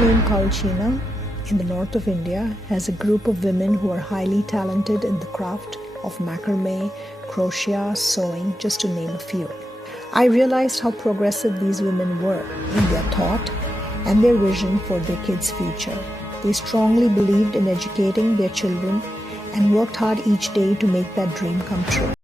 village named Kalchhina in the north of India has a group of women who are highly talented in the craft of macrame, crochet, sewing, just to name a few. I realized how progressive these women were in their thought and their vision for their kids' future. They strongly believed in educating their children and worked hard each day to make that dream come true.